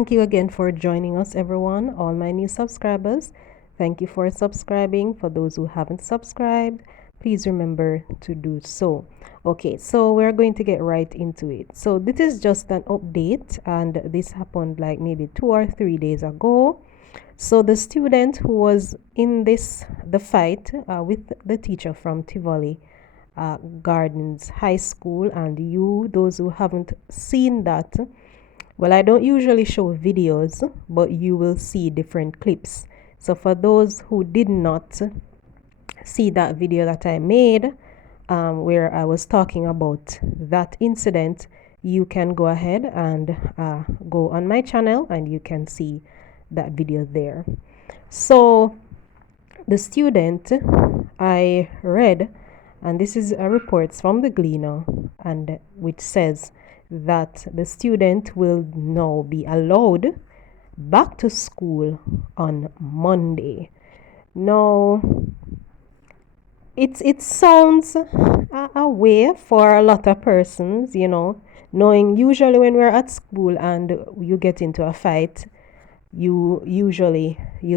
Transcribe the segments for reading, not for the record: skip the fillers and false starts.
Thank you again for joining us, everyone, all my new subscribers. Thank you for subscribing. For those who haven't subscribed, please remember to do so. Okay, so we're going to get right into it. So this is just an update, and this happened like maybe 2 or 3 days ago. So the student who was in the fight with the teacher from Tivoli Gardens High School, and those who haven't seen that, well, I don't usually show videos, but you will see different clips. So for those who did not see that video that I made, where I was talking about that incident, you can go ahead and go on my channel and you can see that video there. So the student I read, and this is a report from the Gleaner, and which says that the student will now be allowed back to school on Monday. Now, it sounds a way for a lot of persons, knowing usually when we're at school and you get into a fight, you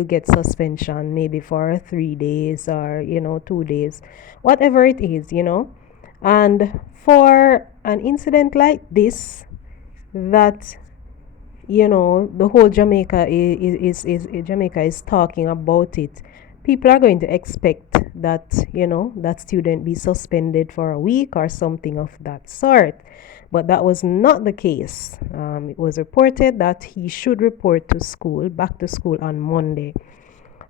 get suspension maybe for 3 days or 2 days, whatever it is, and for an incident like this, that the whole Jamaica is talking about it. People are going to expect that that student be suspended for a week or something of that sort, but that was not the case. It was reported that he should report to school, back to school on Monday.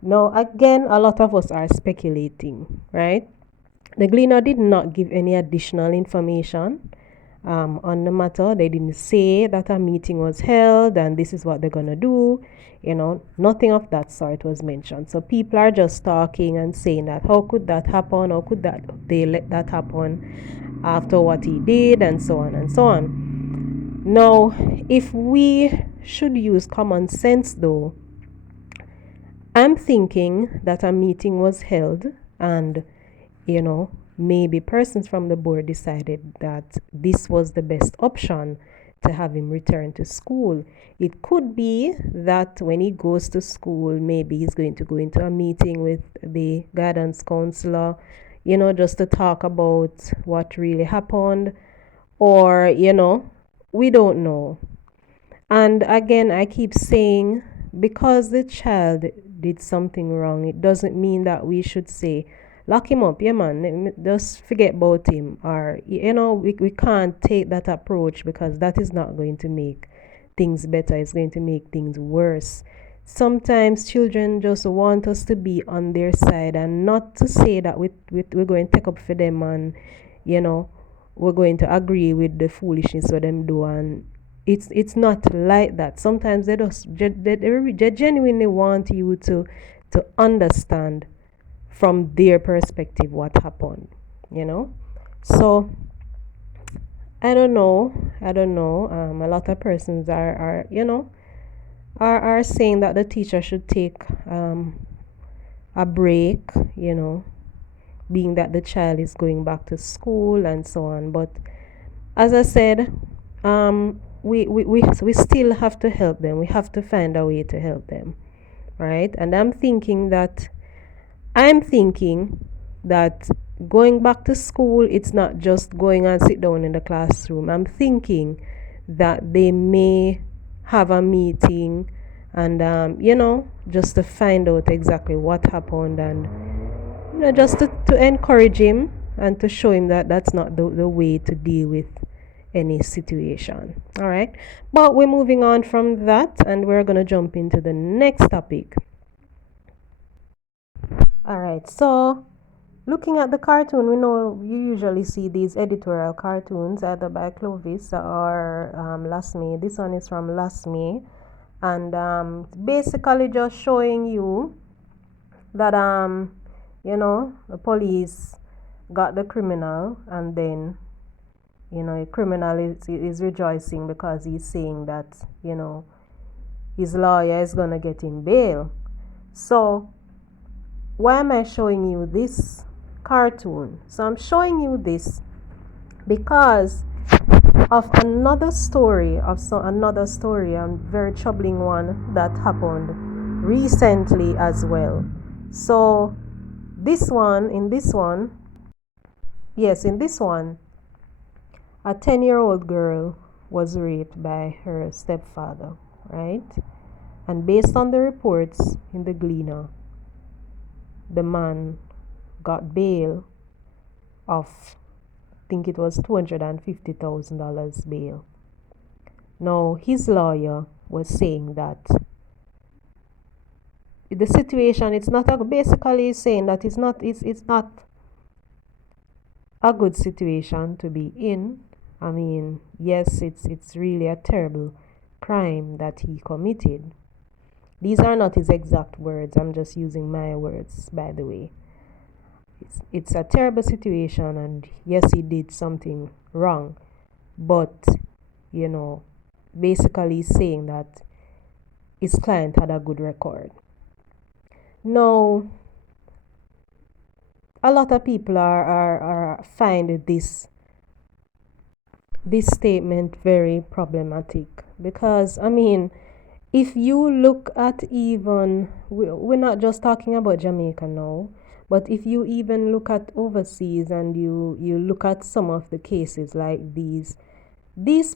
Now, again, a lot of us are speculating, right? The Gleaner did not give any additional information on the matter. They didn't say that a meeting was held and this is what they're going to do. Nothing of that sort was mentioned. So people are just talking and saying that how could that happen? How could that they let that happen after what he did, and so on and so on. Now, if we should use common sense though, I'm thinking that a meeting was held and maybe persons from the board decided that this was the best option to have him return to school. It could be that when he goes to school, maybe he's going to go into a meeting with the guidance counselor, just to talk about what really happened, or, we don't know. And again, I keep saying, because the child did something wrong, it doesn't mean that we should say, lock him up, yeah, man, just forget about him. Or, we can't take that approach, because that is not going to make things better. It's going to make things worse. Sometimes children just want us to be on their side and not to say that we're going to take up for them, and, we're going to agree with the foolishness what them do. And it's not like that. Sometimes they genuinely want you to understand from their perspective what happened, so I don't know. A lot of persons are saying that the teacher should take a break, being that the child is going back to school and so on. But as I said, we still have to help them. We have to find a way to help them, right? And I'm thinking that going back to school, it's not just going and sit down in the classroom. I'm thinking that they may have a meeting and, just to find out exactly what happened, and, just to encourage him and to show him that that's not the way to deal with any situation. All right. But we're moving on from that, and we're going to jump into the next topic. All right. So, looking at the cartoon, we know you usually see these editorial cartoons either by Clovis or Lasme. This one is from Lasme, and basically just showing you that the police got the criminal, and then a criminal is rejoicing because he's saying that his lawyer is gonna get him bail. So why am I showing you this cartoon? So I'm showing you this because of another story, another story, and very troubling one that happened recently as well. So in this one, a 10-year-old girl was raped by her stepfather, right? And based on the reports in the Gleaner, the man got bail of, I think it was $250,000 bail. Now, his lawyer was saying that the situation, it's not basically saying that it's not a good situation to be in. I mean, yes, it's really a terrible crime that he committed. These are not his exact words. I'm just using my words, by the way. It's a terrible situation, and yes, he did something wrong, but you know, basically saying that his client had a good record. Now, a lot of people are find this statement very problematic because I mean, if you look at even we're not just talking about Jamaica now, but if you even look at overseas and you look at some of the cases like these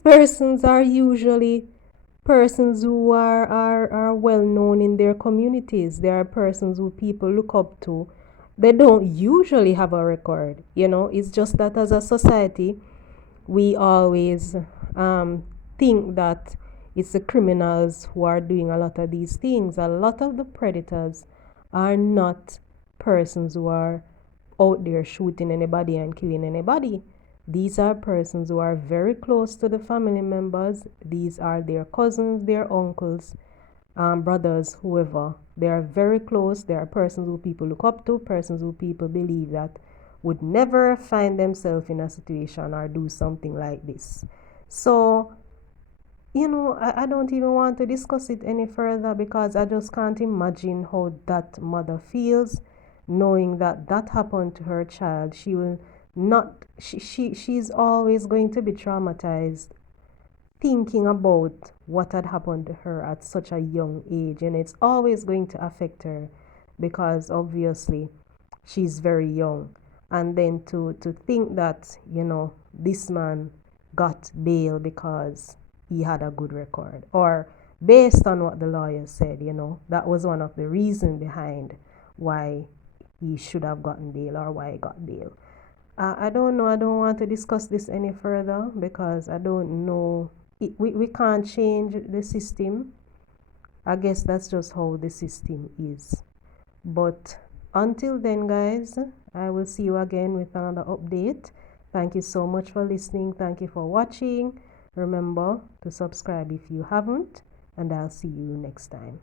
persons are usually persons who are well known in their communities. They are persons who people look up to. They don't usually have a record, it's just that as a society we always think that it's the criminals who are doing a lot of these things. A lot of the predators are not persons who are out there shooting anybody and killing anybody. These are persons who are very close to the family members. These are their cousins, their uncles, brothers, whoever. They are very close. They are persons who people look up to, persons who people believe that would never find themselves in a situation or do something like this. So, I don't even want to discuss it any further because I just can't imagine how that mother feels knowing that that happened to her child. She will not, she's always going to be traumatized thinking about what had happened to her at such a young age, and it's always going to affect her because obviously she's very young. And then to think that this man got bail because he had a good record, or based on what the lawyer said, that was one of the reasons behind why he should have gotten bail or why he got bail. I don't know. I don't want to discuss this any further because I don't know. We can't change the system. I guess that's just how the system is. But until then, guys, I will see you again with another update. Thank you so much for listening. Thank you for watching. Remember to subscribe if you haven't, and I'll see you next time.